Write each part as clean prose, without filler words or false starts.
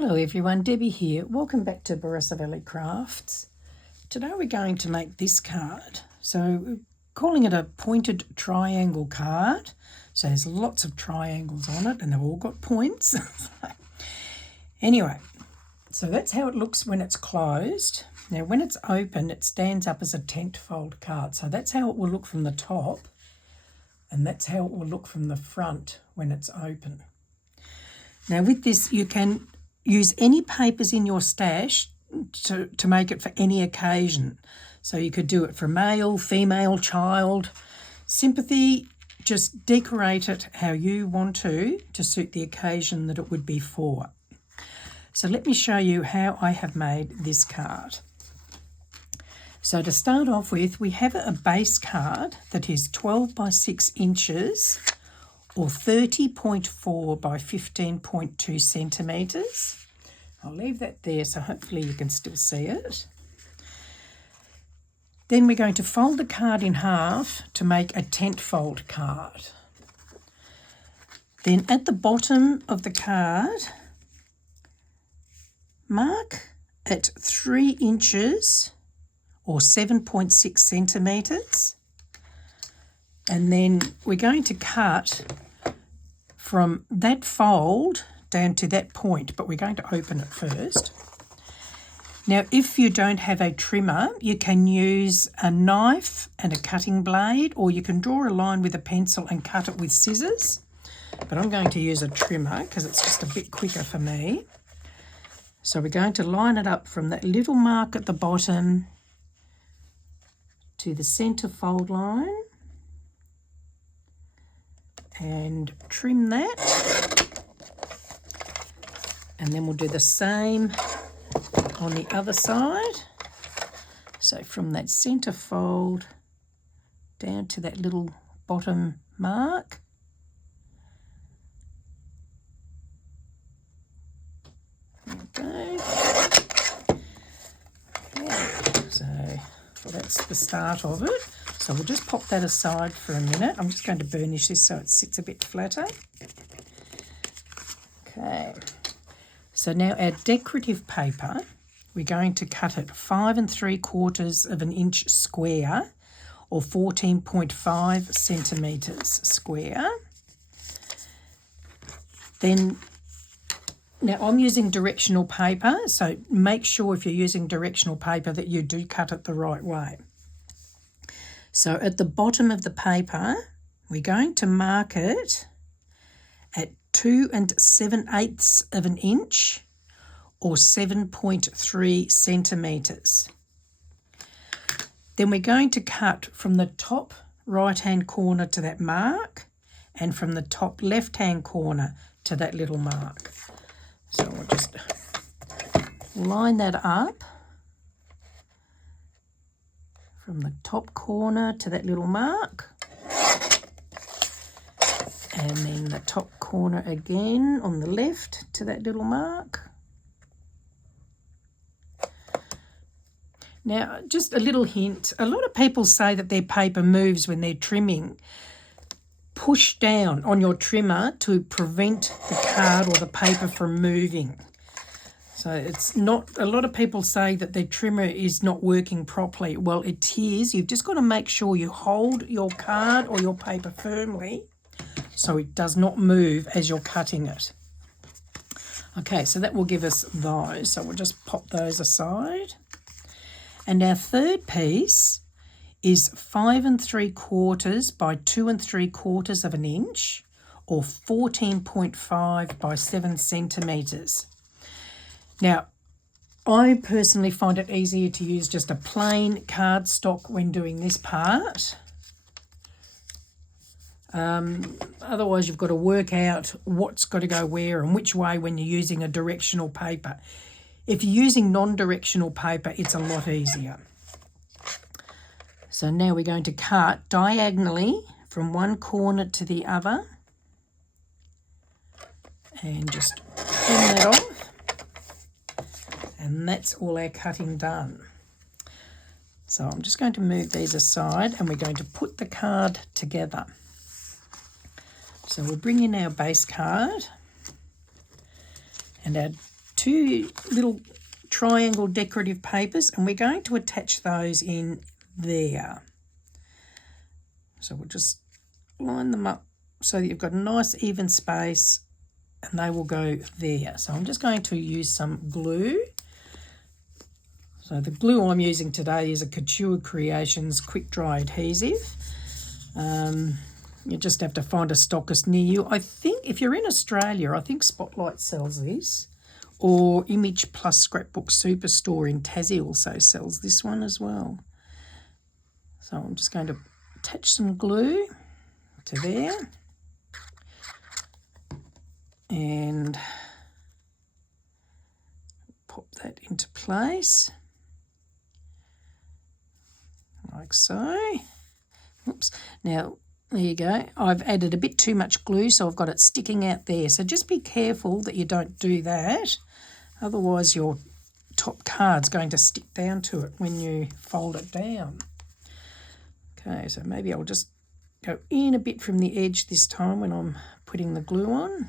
Hello everyone, Debbie here. Welcome back to Barossa Valley Crafts. Today we're going to make this card. So we're calling it a pointed triangle card. So there's lots of triangles on it and they've all got points. Anyway, so that's how it looks when it's closed. Now when it's open, it stands up as a tent fold card. So that's how it will look from the top, and that's how it will look from the front when it's open. Now with this, you can use any papers in your stash to make it for any occasion. So you could do it for male, female, child, sympathy. Just decorate it how you want to suit the occasion that it would be for. So let me show you how I have made this card. So to start off with, we have a base card that is 12 by 6 inches or 30.4 by 15.2 centimetres. I'll leave that there so hopefully you can still see it. Then we're going to fold the card in half to make a tent fold card. Then at the bottom of the card, mark at 3 inches or 7.6 centimetres. And then we're going to cut from that fold down to that point, but we're going to open it first. Now, if you don't have a trimmer, you can use a knife and a cutting blade, or you can draw a line with a pencil and cut it with scissors. But I'm going to use a trimmer because it's just a bit quicker for me. So we're going to line it up from that little mark at the bottom to the centre fold line and trim that. And then we'll do the same on the other side. So from that centre fold down to that little bottom mark. Okay. So that's the start of it. So we'll just pop that aside for a minute. I'm just going to burnish this so it sits a bit flatter. Okay. So now our decorative paper, we're going to cut it 5 3/4 of an inch square or 14.5 centimetres square. Then, now I'm using directional paper, so make sure if you're using directional paper that you do cut it the right way. So at the bottom of the paper, we're going to mark it at 2 7/8 of an inch or 7.3 centimetres. Then we're going to cut from the top right-hand corner to that mark and from the top left-hand corner to that little mark. So we'll just line that up from the top corner to that little mark. And then the top corner again on the left to that little mark. Now, just a little hint. A lot of people say that their paper moves when they're trimming. Push down on your trimmer to prevent the card or the paper from moving. So it's not, a lot of people say that their trimmer is not working properly. Well, it is. You've just got to make sure you hold your card or your paper firmly so it does not move as you're cutting it. Okay, so that will give us those. So we'll just pop those aside. And our third piece is 5 3/4 by 2 3/4 of an inch or 14.5 by 7 centimetres. Now, I personally find it easier to use just a plain cardstock when doing this part. Otherwise, you've got to work out what's got to go where and which way when you're using a directional paper. If you're using non-directional paper, it's a lot easier. So now we're going to cut diagonally from one corner to the other and just trim that off. And that's all our cutting done. So I'm just going to move these aside and we're going to put the card together. So we'll bring in our base card and our 2 little triangle decorative papers, and we're going to attach those in there. So we'll just line them up so that you've got a nice even space, and they will go there. So I'm just going to use some glue. So the glue I'm using today is a Couture Creations quick dry adhesive. You just have to find a stockist near you. I think if you're in Australia, I think Spotlight sells this, or Image Plus Scrapbook Superstore in Tassie also sells this one as well. So I'm just going to attach some glue to there, and pop that into place like so. Oops. Now there you go. I've added a bit too much glue, so I've got it sticking out there. So just be careful that you don't do that. Otherwise your top card's going to stick down to it when you fold it down. Okay, so maybe I'll just go in a bit from the edge this time when I'm putting the glue on.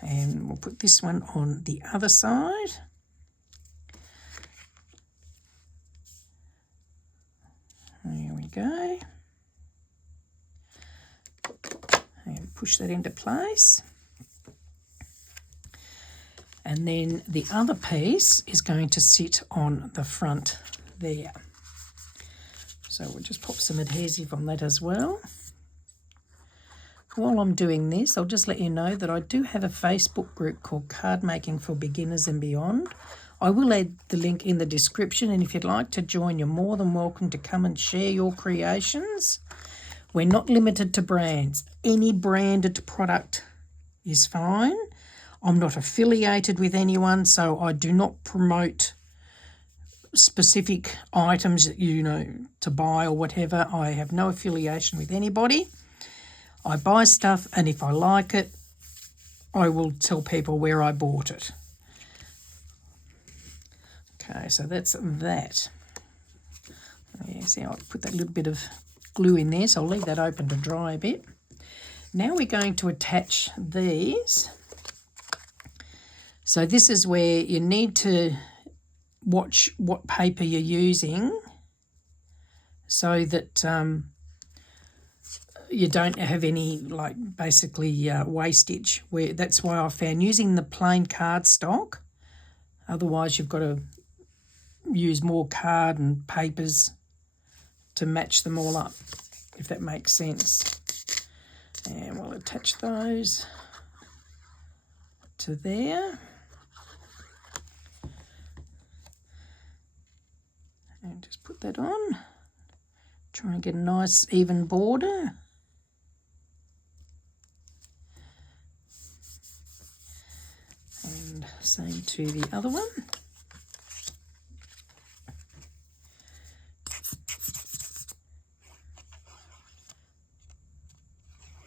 And we'll put this one on the other side. There we go. And push that into place. And then the other piece is going to sit on the front there. So we'll just pop some adhesive on that as well. While I'm doing this, I'll just let you know that I do have a Facebook group called Cardmaking for Beginners and Beyond. I will add the link in the description, and if you'd like to join, you're more than welcome to come and share your creations. We're not limited to brands. Any branded product is fine. I'm not affiliated with anyone, so I do not promote specific items that to buy or whatever. I have no affiliation with anybody. I buy stuff, and if I like it, I will tell people where I bought it. Okay, so that's that. Yeah, see, I'll put that little bit of glue in there, so I'll leave that open to dry a bit. Now we're going to attach these. So this is where you need to watch what paper you're using so that you don't have any basically wastage. That's why I found using the plain cardstock. Otherwise you've got to use more card and papers to match them all up, if that makes sense. And we'll attach those to there. And just put that on. Try and get a nice even border. And same to the other one.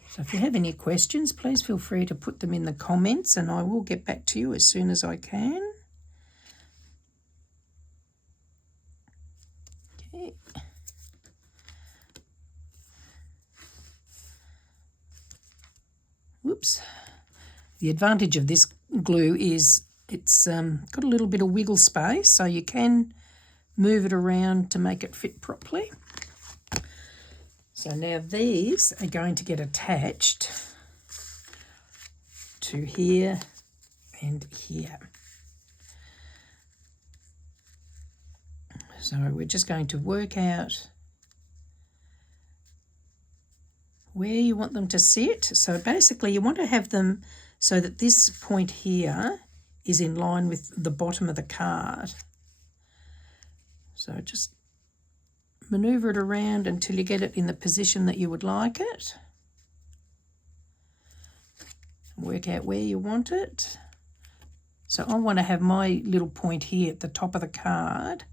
So if you have any questions, please feel free to put them in the comments, and I will get back to you as soon as I can. Okay. Whoops. The advantage of this glue is it's got a little bit of wiggle space, so you can move it around to make it fit properly. So now these are going to get attached to here and here. So we're just going to work out where you want them to sit. So basically you want to have them so that this point here is in line with the bottom of the card. So just maneuver it around until you get it in the position that you would like it. Work out where you want it. So I want to have my little point here at the top of the card.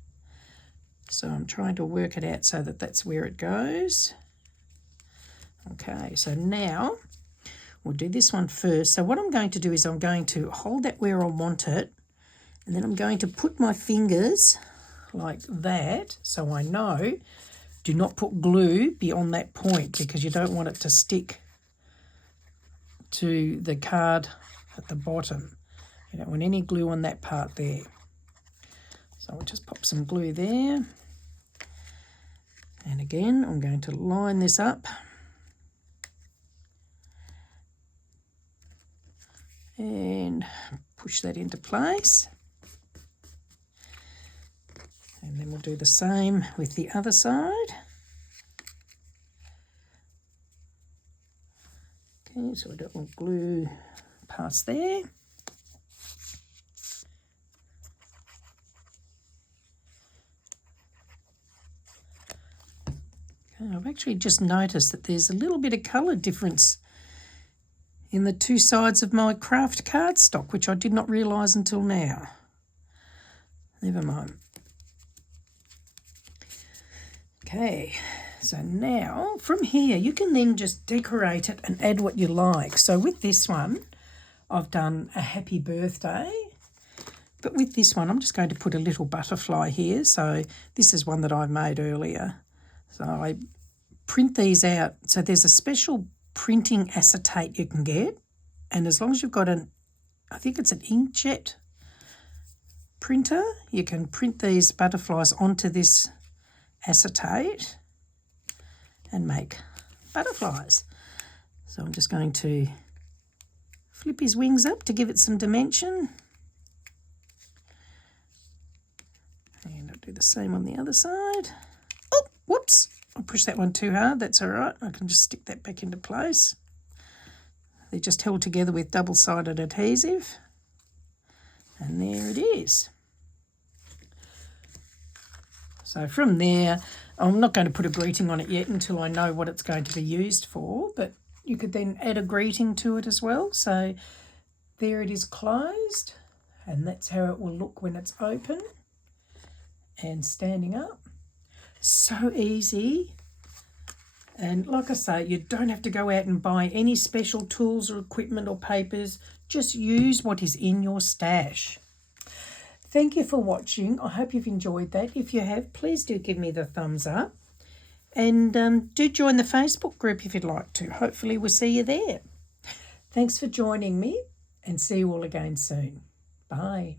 So I'm trying to work it out so that that's where it goes. Okay, so now we'll do this one first. So what I'm going to do is I'm going to hold that where I want it, and then I'm going to put my fingers like that, so I know. Do not put glue beyond that point because you don't want it to stick to the card at the bottom. You don't want any glue on that part there. So I'll just pop some glue there. And again, I'm going to line this up. And push that into place. And then we'll do the same with the other side. Okay, so I don't want glue past there. Okay, I've actually just noticed that there's a little bit of colour difference in the two sides of my craft cardstock, which I did not realise until now. Never mind. Okay, so now from here you can then just decorate it and add what you like. So with this one, I've done a happy birthday. But with this one, I'm just going to put a little butterfly here. So this is one that I made earlier. So I print these out. So there's a special printing acetate you can get. And as long as you've got I think it's an inkjet printer, you can print these butterflies onto this acetate and make butterflies. So I'm just going to flip his wings up to give it some dimension. And I'll do the same on the other side. Oh, whoops, I pushed that one too hard. That's all right. I can just stick that back into place. They're just held together with double-sided adhesive. And there it is. So from there, I'm not going to put a greeting on it yet until I know what it's going to be used for, but you could then add a greeting to it as well. So there it is closed, and that's how it will look when it's open and standing up. So easy. And like I say, you don't have to go out and buy any special tools or equipment or papers. Just use what is in your stash. Thank you for watching. I hope you've enjoyed that. If you have, please do give me the thumbs up. And do join the Facebook group if you'd like to. Hopefully we'll see you there. Thanks for joining me, and see you all again soon. Bye.